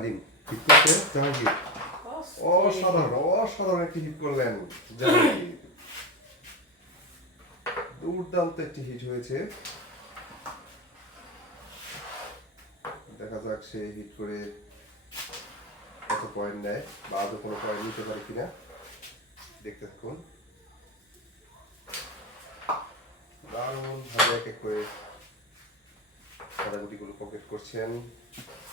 Halim hit করছে? জাহাঙ্গীর। অসাধারণ অসাধারণ একটি হিট করলেন দুর্দান্ত একটি হিট হয়েছে। দেখা যাক সে হিট করে কত পয়েন্ট নেয়, বা আদৌ কোনো পয়েন্ট নিতে পারে কিনা। দেখতে থাকুন। দারুণ ভাবে এক এক করে সাদাগুটিগুলো কমপ্লিট করছেন শুনতে নয়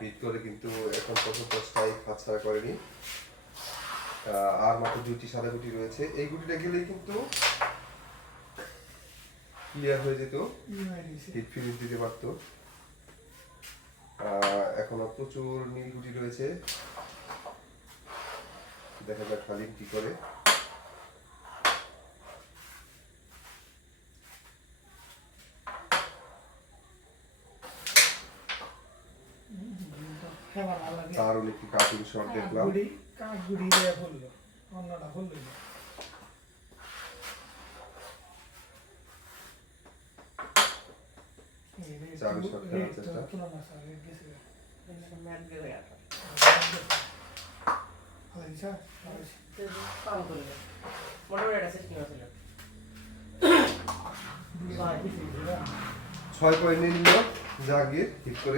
হিট করে কিন্তু এখন পর্যন্ত স্ট্রাইক হাতছাড়া করেনি। আর মাত্র দুটি সাদা গুটি রয়েছে। এই গুটিটা গেলেই কিন্তু ক্লিয়ার হয়ে যেত। হিট ফিনিশ দিতে পারতো। আহ, এখনও প্রচুর নীল গুটি রয়েছে। দেখা যাক হালিম কি করে। দারুণ একটি কাটিং শট দেখলাম। গুড়ি কাক গুড়ি দিয়ে বলল অন্যটা বলল খেলার চেষ্টা। ছয় পয়েন্ট নিয়ে নিল জাহাঙ্গীর হিট করে।